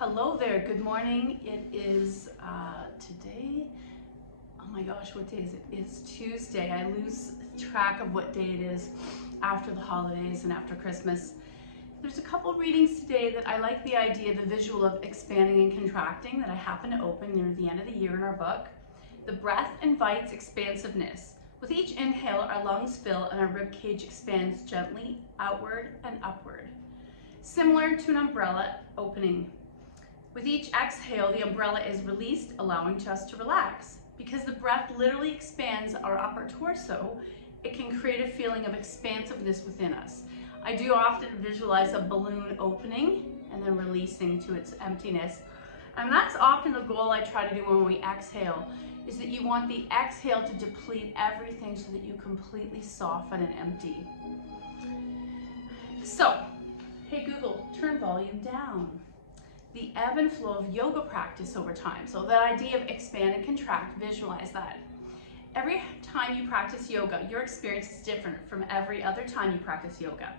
Hello there, good morning. It is today, oh my gosh, what day is it? It's Tuesday. I lose track of what day it is after the holidays and after Christmas. There's a couple readings today that I like the idea, the visual of expanding and contracting that I happen to open near the end of the year in our book. The breath invites expansiveness. With each inhale, our lungs fill and our rib cage expands gently outward and upward, similar to an umbrella opening. With each exhale, the umbrella is released, allowing us to relax. Because the breath literally expands our upper torso, it can create a feeling of expansiveness within us. I do often visualize a balloon opening and then releasing to its emptiness. And that's often the goal I try to do when we exhale, is that you want the exhale to deplete everything so that you completely soften and empty. So, hey Google, turn volume down. The ebb and flow of yoga practice over time. So that idea of expand and contract, visualize that. Every time you practice yoga, your experience is different from every other time you practice yoga.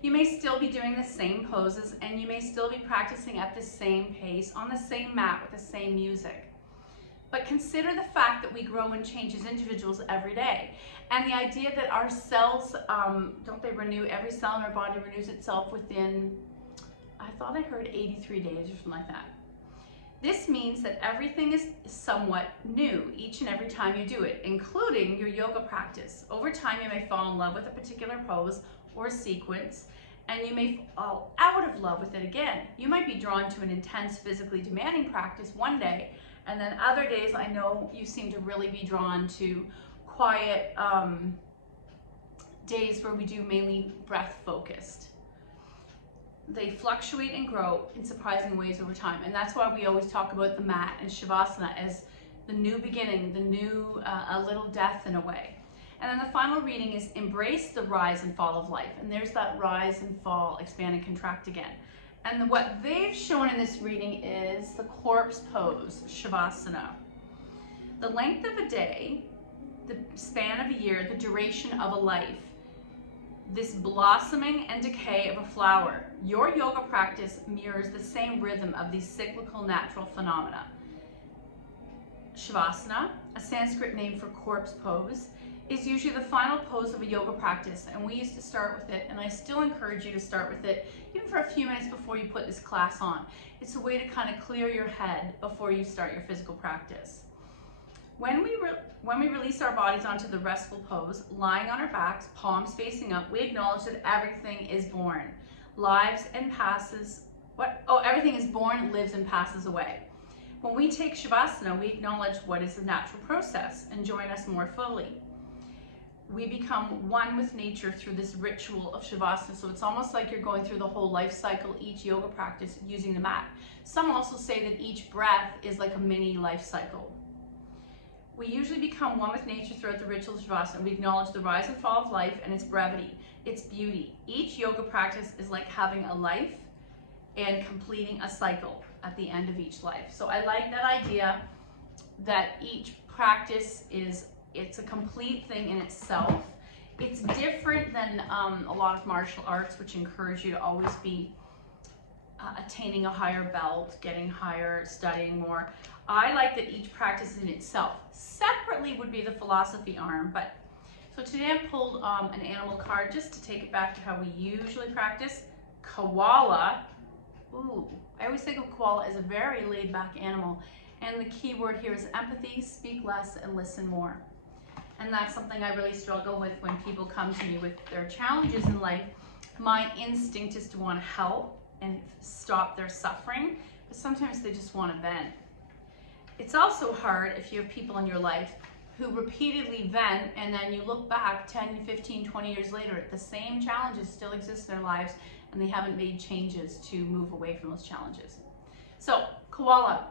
You may still be doing the same poses and you may still be practicing at the same pace on the same mat with the same music. But consider the fact that we grow and change as individuals every day. And the idea that our cells, don't they renew, every cell in our body renews itself within, I thought I heard 83 days or something like that. This means that everything is somewhat new each and every time you do it, including your yoga practice. Over time, you may fall in love with a particular pose or sequence, and you may fall out of love with it again. You might be drawn to an intense, physically demanding practice one day, and then other days, I know you seem to really be drawn to quiet days where we do mainly breath focused. They fluctuate and grow in surprising ways over time. And that's why we always talk about the mat and Shavasana as the new beginning, the new, a little death in a way. And then the final reading is embrace the rise and fall of life. And there's that rise and fall, expand and contract again. And what they've shown in this reading is the corpse pose, Shavasana. The length of a day, the span of a year, the duration of a life, this blossoming and decay of a flower. Your yoga practice mirrors the same rhythm of these cyclical natural phenomena. Shavasana, a Sanskrit name for corpse pose, is usually the final pose of a yoga practice, and we used to start with it, and I still encourage you to start with it even for a few minutes before you put this class on. It's a way to kind of clear your head before you start your physical practice. When we release our bodies onto the restful pose, lying on our backs, palms facing up, we acknowledge that everything is born, lives and passes. Everything is born, lives and passes away. When we take Shavasana, we acknowledge what is a natural process and join us more fully. We become one with nature through this ritual of Shavasana. So it's almost like you're going through the whole life cycle, each yoga practice using the mat. Some also say that each breath is like a mini life cycle. We usually become one with nature throughout the ritual of Shavasana. We acknowledge the rise and fall of life and its brevity, its beauty. Each yoga practice is like having a life and completing a cycle at the end of each life. So I like that idea that each practice it's a complete thing in itself. It's different than a lot of martial arts, which encourage you to always be attaining a higher belt, getting higher, studying more. I like that each practice in itself. Separately would be the philosophy arm, but so today I pulled an animal card just to take it back to how we usually practice. Koala. Ooh, I always think of koala as a very laid back animal, and the key word here is empathy, speak less and listen more. And that's something I really struggle with when people come to me with their challenges in life. My instinct is to want to help and stop their suffering, but sometimes they just want to vent. It's also hard if you have people in your life who repeatedly vent and then you look back 10, 15, 20 years later, the same challenges still exist in their lives and they haven't made changes to move away from those challenges. So, koala.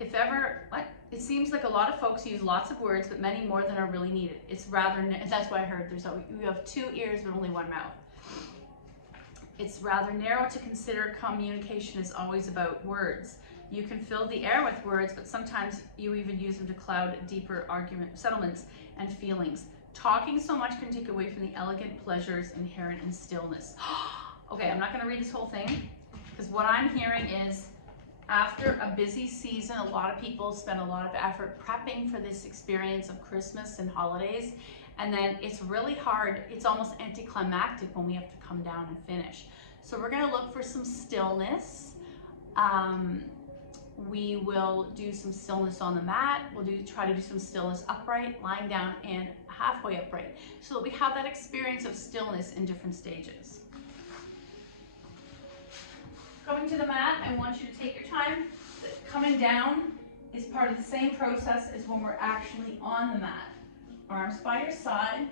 If ever, it seems like a lot of folks use lots of words, but many more than are really needed. It's rather, that's why I heard you have two ears but only one mouth. It's rather narrow to consider communication is always about words. You can fill the air with words, but sometimes you even use them to cloud deeper settlements and feelings. Talking so much can take away from the elegant pleasures inherent in stillness. Okay, I'm not gonna read this whole thing. Because what I'm hearing is after a busy season, a lot of people spend a lot of effort prepping for this experience of Christmas and holidays. And then it's really hard. It's almost anticlimactic when we have to come down and finish. So we're gonna look for some stillness. We will do some stillness on the mat. We'll try to do some stillness upright, lying down, and halfway upright, so that we have that experience of stillness in different stages. Coming to the mat, I want you to take your time. Coming down is part of the same process as when we're actually on the mat. Arms by your side,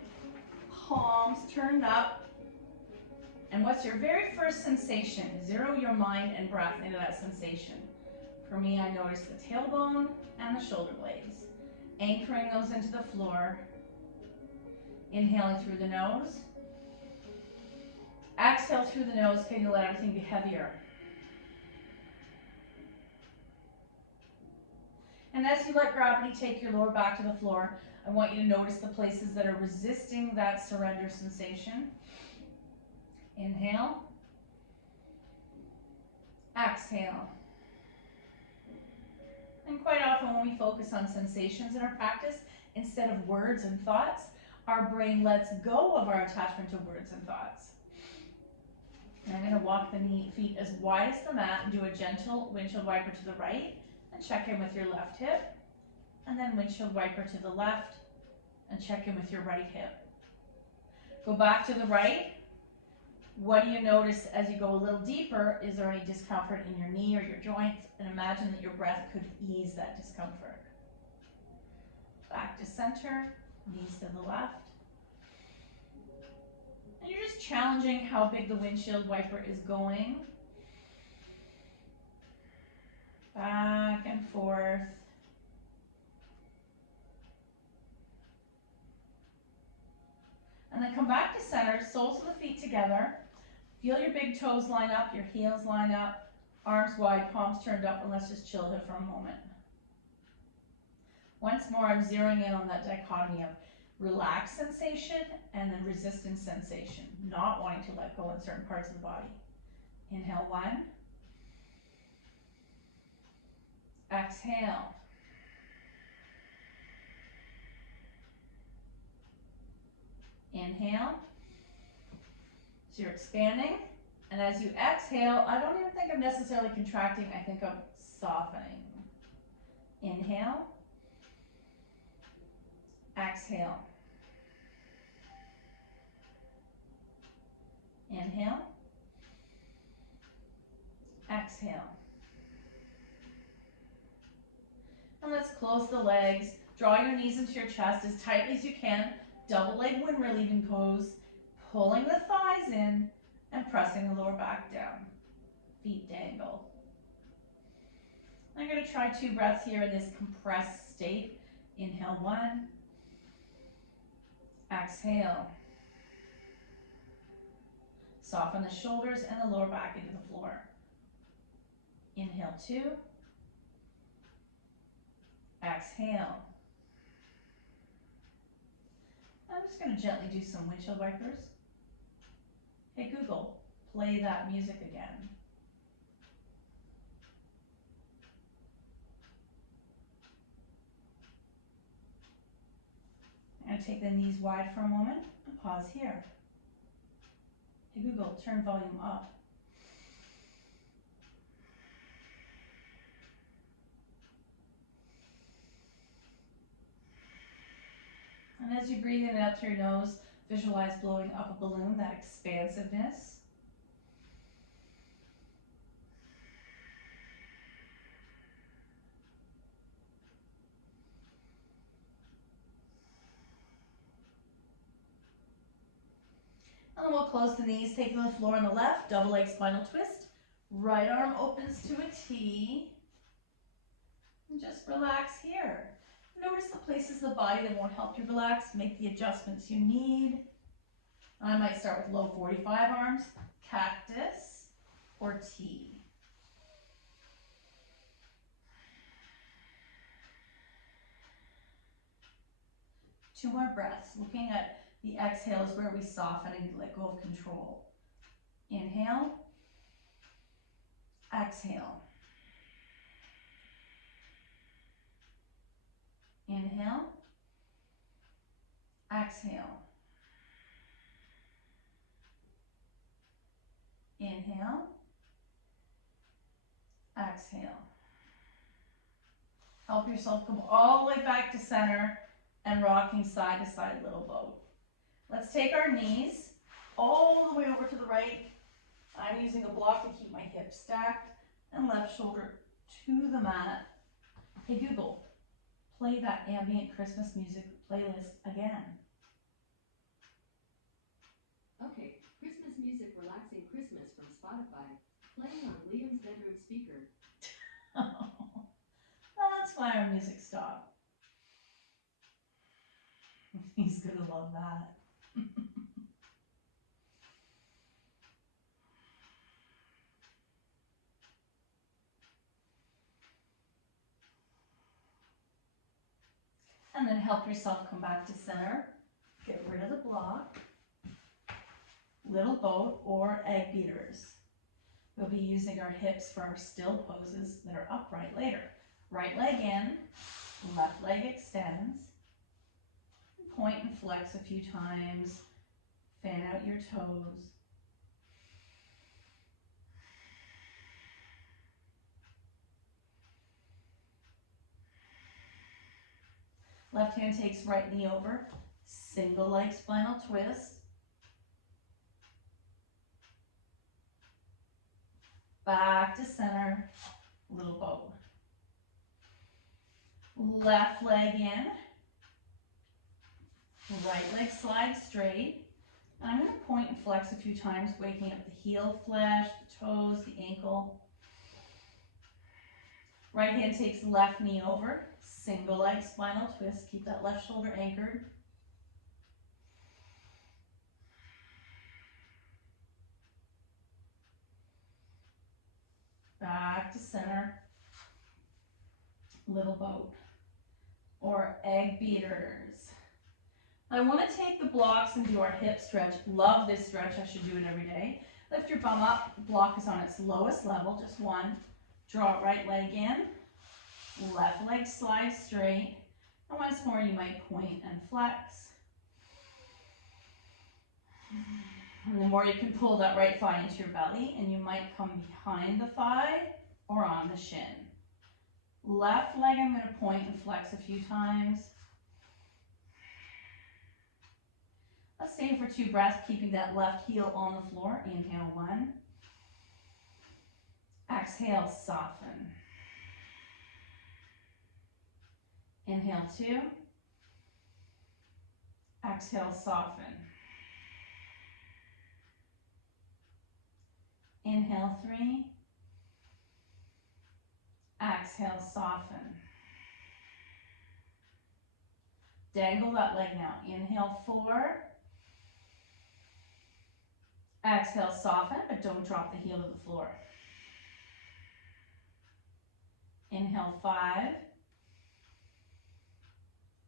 palms turned up. And what's your very first sensation? Zero your mind and breath into that sensation. For me, I notice the tailbone and the shoulder blades. Anchoring those into the floor. Inhaling through the nose. Exhale through the nose, okay, to let everything be heavier. And as you let gravity take your lower back to the floor, I want you to notice the places that are resisting that surrender sensation. Inhale. Exhale. And quite often when we focus on sensations in our practice, instead of words and thoughts, our brain lets go of our attachment to words and thoughts. And I'm going to walk the feet as wide as the mat and do a gentle windshield wiper to the right and check in with your left hip. And then windshield wiper to the left and check in with your right hip. Go back to the right. What do you notice as you go a little deeper? Is there any discomfort in your knee or your joints? And imagine that your breath could ease that discomfort. Back to center, knees to the left. And you're just challenging how big the windshield wiper is going. Back and forth. And then come back to center, soles of the feet together. Feel your big toes line up, your heels line up, arms wide, palms turned up, and let's just chill here for a moment. Once more, I'm zeroing in on that dichotomy of relaxed sensation and then resistance sensation, not wanting to let go in certain parts of the body. Inhale, 1. Exhale. Inhale. So you're expanding. And as you exhale, I don't even think I'm necessarily contracting, I think I'm softening. Inhale. Exhale. Inhale. Exhale. And let's close the legs. Draw your knees into your chest as tightly as you can. Double leg wind relieving pose. Pulling the thighs in and pressing the lower back down. Feet dangle. I'm going to try 2 breaths here in this compressed state. Inhale, 1. Exhale. Soften the shoulders and the lower back into the floor. Inhale, 2. Exhale. I'm just going to gently do some windshield wipers. Hey Google, play that music again. I'm going to take the knees wide for a moment and pause here. Hey Google, turn volume up. And as you breathe in and out through your nose, visualize blowing up a balloon, that expansiveness. And then we'll close the knees, take the floor on the left, double leg spinal twist. Right arm opens to a T. And just relax here. Notice the places of the body that won't help you relax. Make the adjustments you need. I might start with low 45 arms, cactus, or T. Two more breaths. Looking at the exhale is where we soften and let go of control. Inhale. Exhale. Inhale. Exhale. Inhale. Exhale. Help yourself come all the way back to center and rocking side to side, little boat. Let's take our knees all the way over to the right. I'm using a block to keep my hips stacked and left shoulder to the mat. Hey Google, play that ambient Christmas music playlist again. Okay, Christmas music, relaxing Christmas from Spotify, playing on Liam's bedroom speaker. That's why our music stopped. He's gonna love that. And then help yourself come back to center. Get rid of the block. Little boat or egg beaters. We'll be using our hips for our still poses that are upright later. Right leg in, left leg extends. Point and flex a few times. Fan out your toes. Left hand takes right knee over. Single leg spinal twist. Back to center, little boat. Left leg in. Right leg slides straight. And I'm going to point and flex a few times, waking up the heel flesh, the toes, the ankle. Right hand takes left knee over. Single leg spinal twist. Keep that left shoulder anchored. Back to center. Little boat. Or egg beaters. I want to take the blocks and do our hip stretch. Love this stretch. I should do it every day. Lift your bum up. The block is on its lowest level. Just one. Draw right leg in. Left leg slides straight. And once more, you might point and flex. And the more you can pull that right thigh into your belly, and you might come behind the thigh or on the shin. Left leg, I'm going to point and flex a few times. Let's stay for 2 breaths, keeping that left heel on the floor. Inhale 1. Exhale, soften. Inhale 2. Exhale, soften. Inhale 3. Exhale, soften. Dangle that leg now. Inhale 4. Exhale, soften, but don't drop the heel to the floor. Inhale 5.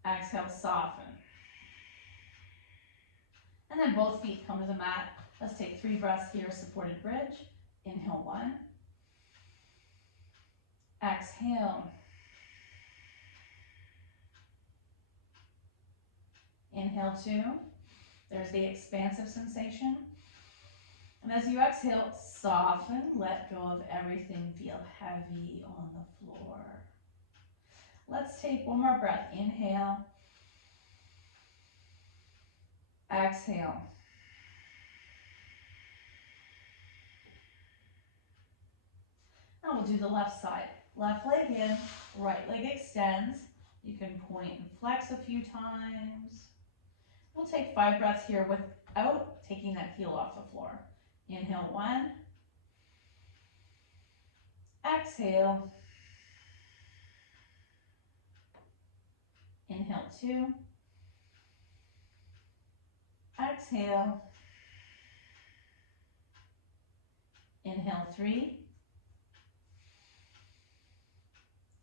Exhale, soften. And then both feet come to the mat. Let's take 3 breaths here, supported bridge. Inhale 1. Exhale. Inhale 2. There's the expansive sensation. And as you exhale, soften, let go of everything, feel heavy on the floor. Let's take 1 more breath. Inhale. Exhale. Now we'll do the left side. Left leg in, right leg extends. You can point and flex a few times. We'll take 5 breaths here without taking that heel off the floor. Inhale 1. Exhale. Inhale 2. Exhale. Inhale 3.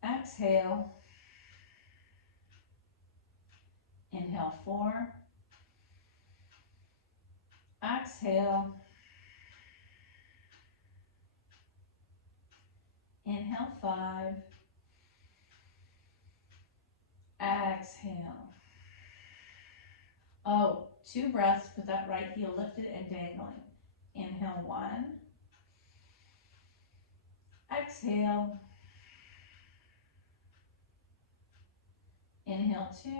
Exhale. Inhale 4. Exhale. Inhale, 5. Exhale. Oh, 2 breaths with that right heel lifted and dangling. Inhale, 1. Exhale. Inhale, 2.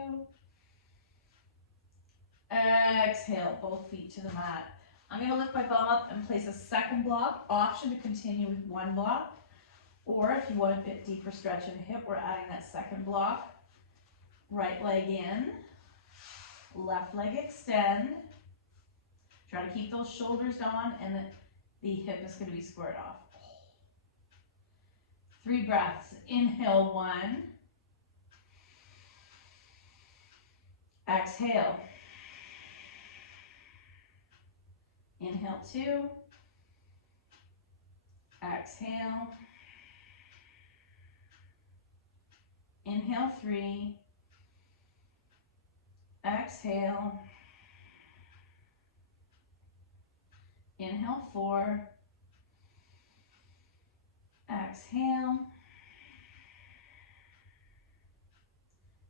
Exhale, both feet to the mat. I'm going to lift my bum up and place a second block. Option to continue with 1 block. Or if you want a bit deeper stretch in the hip, we're adding that second block. Right leg in. Left leg extend. Try to keep those shoulders on and the hip is going to be squared off. 3 breaths. Inhale, 1. Exhale. Inhale, 2. Exhale. Inhale, 3. Exhale. Inhale, 4. Exhale.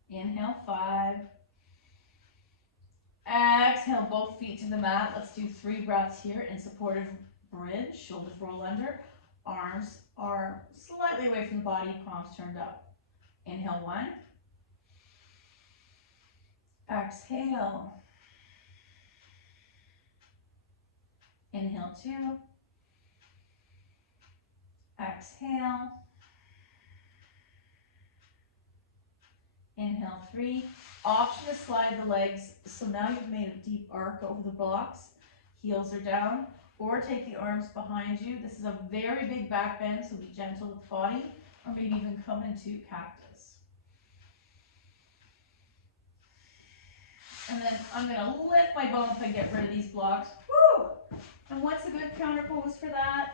Inhale, 5. Exhale, both feet to the mat. Let's do 3 breaths here in supportive bridge. Shoulders roll under. Arms are slightly away from the body, palms turned up. Inhale, 1. Exhale. Inhale, 2. Exhale. Inhale, 3. Option to slide the legs. So now you've made a deep arc over the blocks. Heels are down. Or take the arms behind you. This is a very big back bend, so be gentle with the body. Or maybe even come into cactus. And then I'm going to lift my bump and get rid of these blocks. Woo! And what's a good counter pose for that?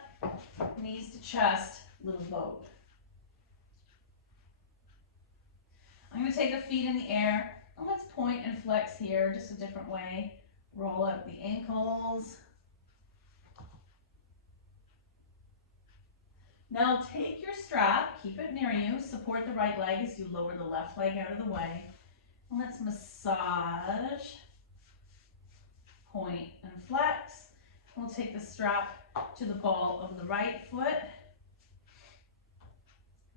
Knees to chest, little boat. I'm going to take the feet in the air. And let's point and flex here, just a different way. Roll up the ankles. Now take your strap, keep it near you, support the right leg as you lower the left leg out of the way. And let's massage, point and flex. We'll take the strap to the ball of the right foot.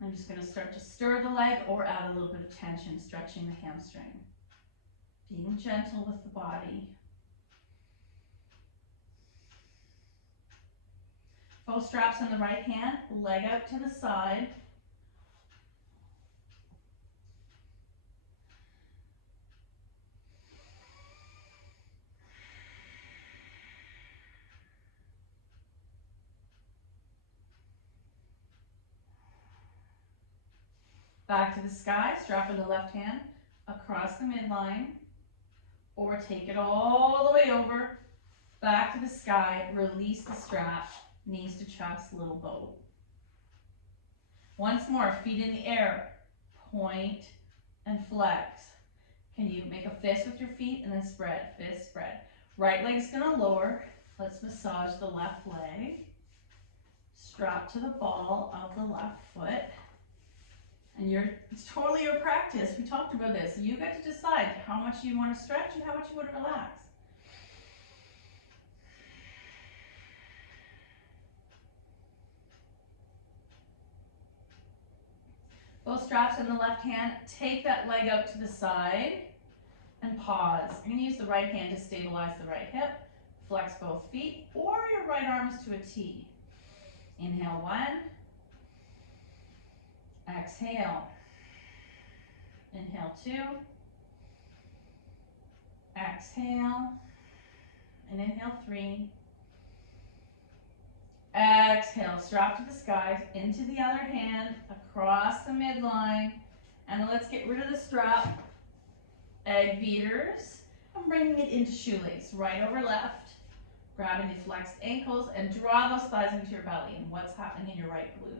I'm just going to start to stir the leg or add a little bit of tension, stretching the hamstring. Being gentle with the body. Both straps in the right hand, leg out to the side. Back to the sky, strap in the left hand, across the midline, or take it all the way over, back to the sky, release the strap, knees to chest, little boat. Once more, feet in the air, point and flex. Can you make a fist with your feet and then spread, fist, spread. Right leg's gonna lower. Let's massage the left leg. Strap to the ball of the left foot. And it's totally your practice. We talked about this. You get to decide how much you want to stretch and how much you want to relax. Both straps in the left hand. Take that leg out to the side and pause. I'm going to use the right hand to stabilize the right hip. Flex both feet or your right arms to a T. Inhale, 1. Exhale. Inhale, 2. Exhale. And inhale, 3. Exhale, strap to the skies, into the other hand, across the midline. And let's get rid of the strap. Egg beaters. I'm bringing it into shoelace, right over left. Grabbing the flexed ankles and draw those thighs into your belly. And what's happening in your right glute?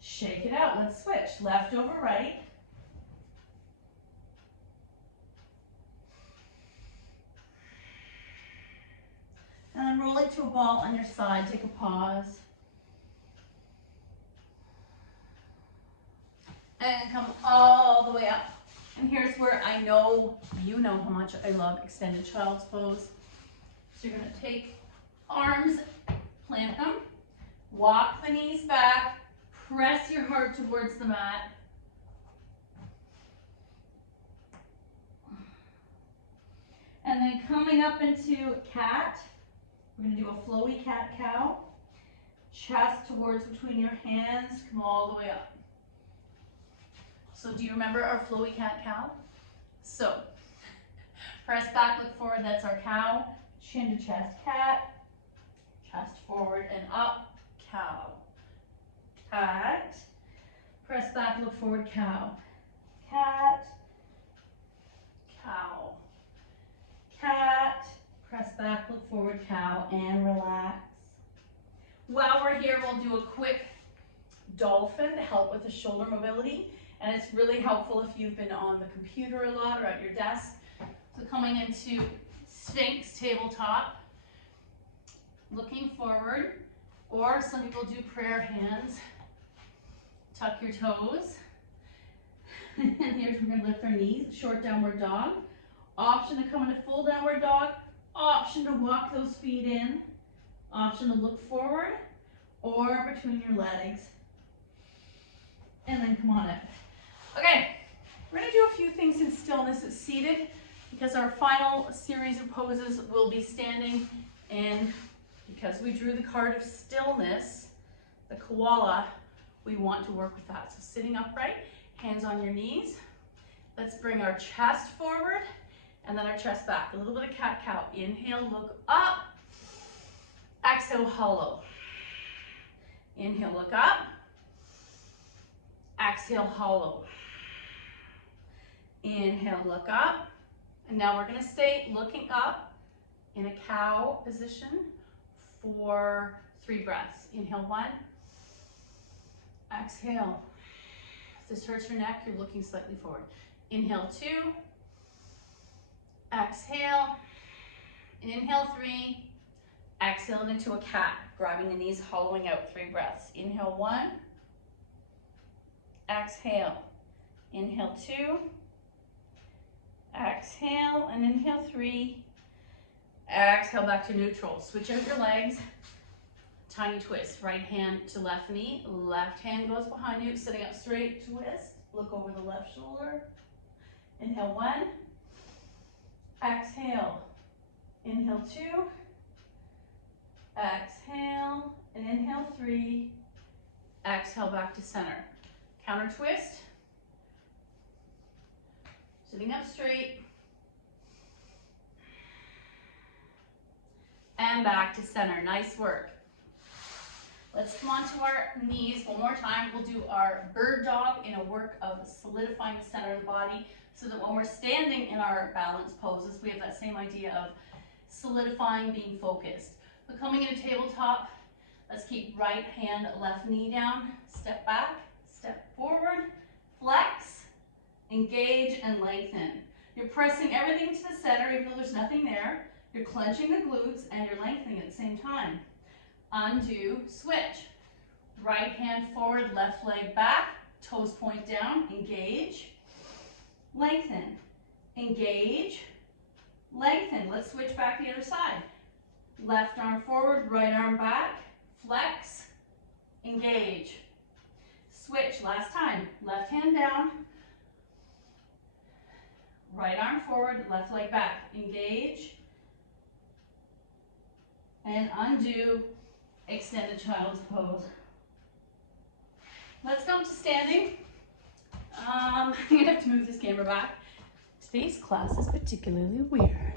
Shake it out. Let's switch. Left over right. And then roll it to a ball on your side. Take a pause. And come all the way up. And here's where I know you know how much I love extended child's pose. So you're gonna take arms, plant them, walk the knees back, press your heart towards the mat. And then coming up into cat, we're gonna do a flowy cat-cow. Chest towards between your hands, come all the way up. So do you remember our flowy cat-cow? So, press back, look forward, that's our cow. Chin to chest, cat. Chest forward and up, cow. Cat. Press back, look forward, cow. Cat. Cow. Cat. Press back, look forward, cow, and relax. While we're here, we'll do a quick dolphin to help with the shoulder mobility. And it's really helpful if you've been on the computer a lot or at your desk. So coming into Sphinx tabletop, looking forward, or some people do prayer hands. Tuck your toes. And here's we're gonna lift our knees, short downward dog. Option to come into full downward dog. Option to walk those feet in. Option to look forward or between your legs. And then come on up. Okay, we're gonna do a few things in stillness at seated because our final series of poses will be standing, and because we drew the card of stillness, the koala, we want to work with that. So sitting upright, hands on your knees. Let's bring our chest forward and then our chest back. A little bit of cat-cow. Inhale, look up. Exhale, hollow. Inhale, look up. Exhale, hollow. Inhale, look up. And now we're gonna stay looking up in a cow position for 3 breaths. Inhale, 1. Exhale. If this hurts your neck, you're looking slightly forward. Inhale, 2. Exhale. Inhale, 3. Exhale into a cat, grabbing the knees, hollowing out, 3 breaths. Inhale, 1. Exhale. Inhale, 2. Exhale, and inhale, 3. Exhale back to neutral. Switch out your legs. Tiny twist. Right hand to left knee. Left hand goes behind you. Sitting up straight, twist. Look over the left shoulder. Inhale, 1. Exhale. Inhale, 2. Exhale, and inhale, 3. Exhale back to center. Counter twist. Sitting up straight. And back to center. Nice work. Let's come onto our knees one more time. We'll do our bird dog in a work of solidifying the center of the body so that when we're standing in our balance poses, we have that same idea of solidifying, being focused. But coming into tabletop, let's keep right hand, left knee down, step back, step forward, flex, engage, and lengthen. You're pressing everything to the center even though there's nothing there. You're clenching the glutes and you're lengthening at the same time. Undo, switch. Right hand forward, left leg back, toes point down, engage, lengthen, engage, lengthen. Let's switch back to the other side. Left arm forward, right arm back, flex, engage, switch. Last time, left hand down, right arm forward, left leg back, engage, and undo, extended child's pose. Let's come to standing. I'm gonna have to move this camera back. Today's class is particularly weird.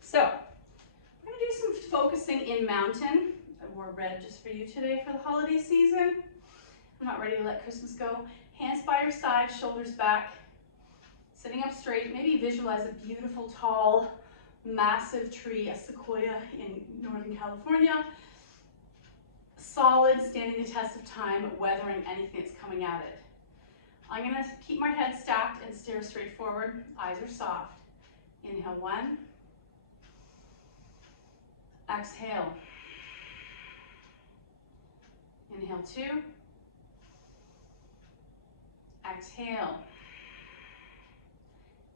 So, we're gonna do some focusing in mountain. I wore red just for you today for the holiday season. I'm not ready to let Christmas go. Hands by your side, shoulders back, sitting up straight. Maybe visualize a beautiful, tall, massive tree, a sequoia in Northern California. Solid, standing the test of time, weathering anything that's coming at it. I'm gonna keep my head stacked and stare straight forward. Eyes are soft. Inhale, 1. Exhale. Inhale 2. Exhale.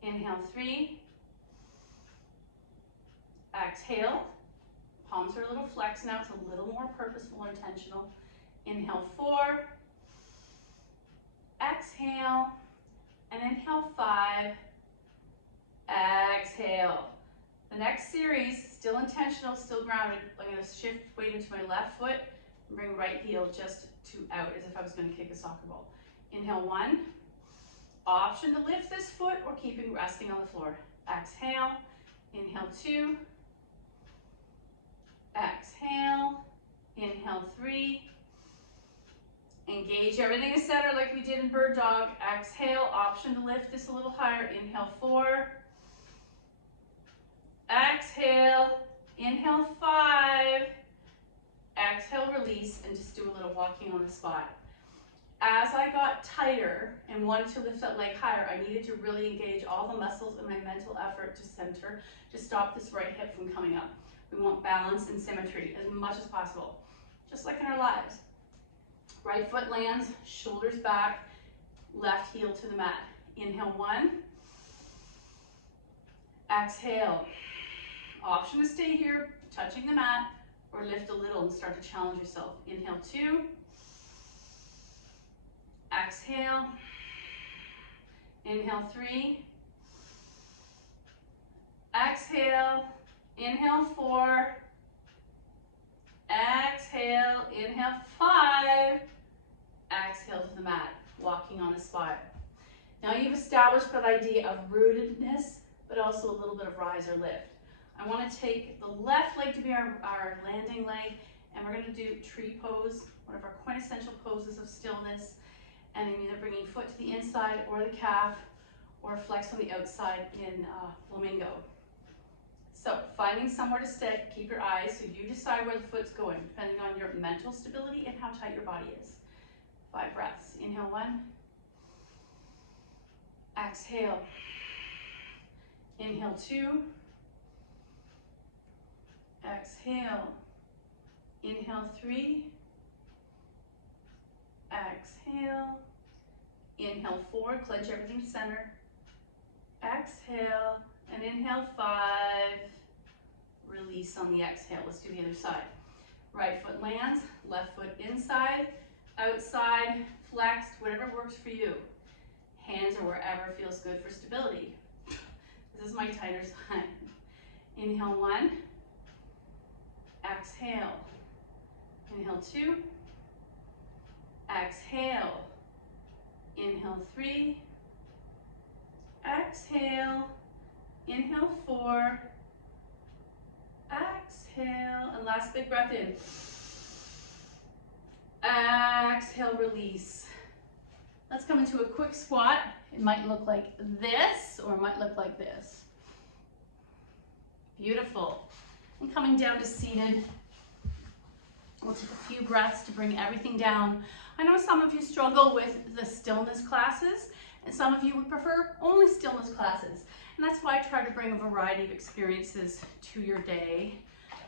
Inhale 3. Exhale. Palms are a little flexed now. It's a little more purposeful and intentional. Inhale 4. Exhale. And inhale 5. Exhale. The next series, still intentional, still grounded. I'm going to shift weight into my left foot and bring right heel just to out as if I was going to kick a soccer ball. Inhale 1. Option to lift this foot or keeping resting on the floor. Exhale. Inhale 2. Exhale. Inhale 3. Engage everything in center like we did in bird dog. Exhale. Option to lift this a little higher. Inhale 4. Exhale. Inhale 5. Exhale, release, and just do a little walking on the spot. As I got tighter and wanted to lift that leg higher, I needed to really engage all the muscles in my mental effort to center, to stop this right hip from coming up. We want balance and symmetry as much as possible, just like in our lives. Right foot lands, shoulders back, left heel to the mat. Inhale 1. Exhale. Option to stay here, touching the mat, or lift a little and start to challenge yourself. Inhale 2. Exhale. Inhale 3. Exhale. Inhale 4. Exhale. Inhale 5. Exhale to the mat, walking on the spot. Now you've established that idea of rootedness, but also a little bit of rise or lift. I want to take the left leg to be our landing leg, and we're going to do tree pose, one of our quintessential poses of stillness, and then either bringing foot to the inside or the calf, or flex on the outside in flamingo. So finding somewhere to stick, keep your eyes, so you decide where the foot's going, depending on your mental stability and how tight your body is. 5 breaths. Inhale 1. Exhale. Inhale 2. Exhale. Inhale 3. Exhale. Inhale 4, clench everything to center. Exhale, and inhale 5. Release on the exhale. Let's do the other side. Right foot lands, left foot inside, outside, flexed, whatever works for you. Hands are wherever feels good for stability. This is my tighter side. Inhale 1. Exhale. Inhale 2. Exhale. Inhale 3. Exhale. Inhale 4. Exhale. And last big breath in. Exhale, release. Let's come into a quick squat. It might look like this, or it might look like this. Beautiful. And coming down to seated. We'll take a few breaths to bring everything down. I know some of you struggle with the stillness classes, and some of you would prefer only stillness classes. And that's why I try to bring a variety of experiences to your day,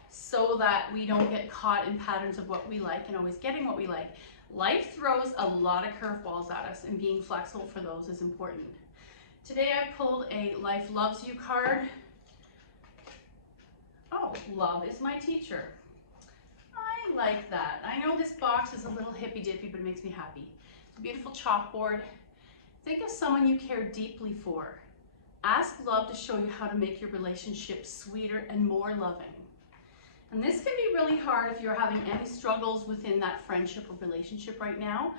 so that we don't get caught in patterns of what we like and always getting what we like. Life throws a lot of curveballs at us, and being flexible for those is important. Today I pulled a Life Loves You card. Oh, love is my teacher. I like that. I know this box is a little hippy-dippy, but it makes me happy. It's a beautiful chalkboard. Think of someone you care deeply for. Ask love to show you how to make your relationship sweeter and more loving. And this can be really hard if you're having any struggles within that friendship or relationship right now.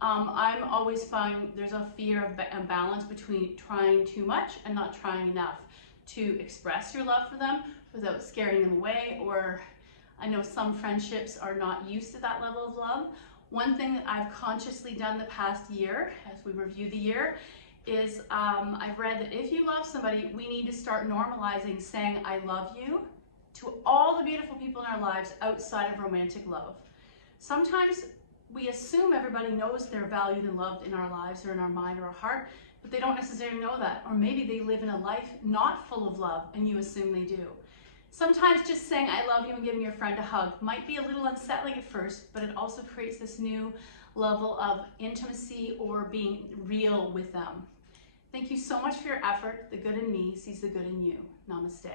I'm always finding there's a fear of imbalance between trying too much and not trying enough to express your love for them without scaring them away, or I know some friendships are not used to that level of love. One thing that I've consciously done the past year, as we review the year, is I've read that if you love somebody, we need to start normalizing saying I love you to all the beautiful people in our lives outside of romantic love. Sometimes we assume everybody knows they're valued and loved in our lives or in our mind or our heart, but they don't necessarily know that. Or maybe they live in a life not full of love and you assume they do. Sometimes just saying I love you and giving your friend a hug might be a little unsettling at first, but it also creates this new level of intimacy or being real with them. Thank you so much for your effort. The good in me sees the good in you. Namaste.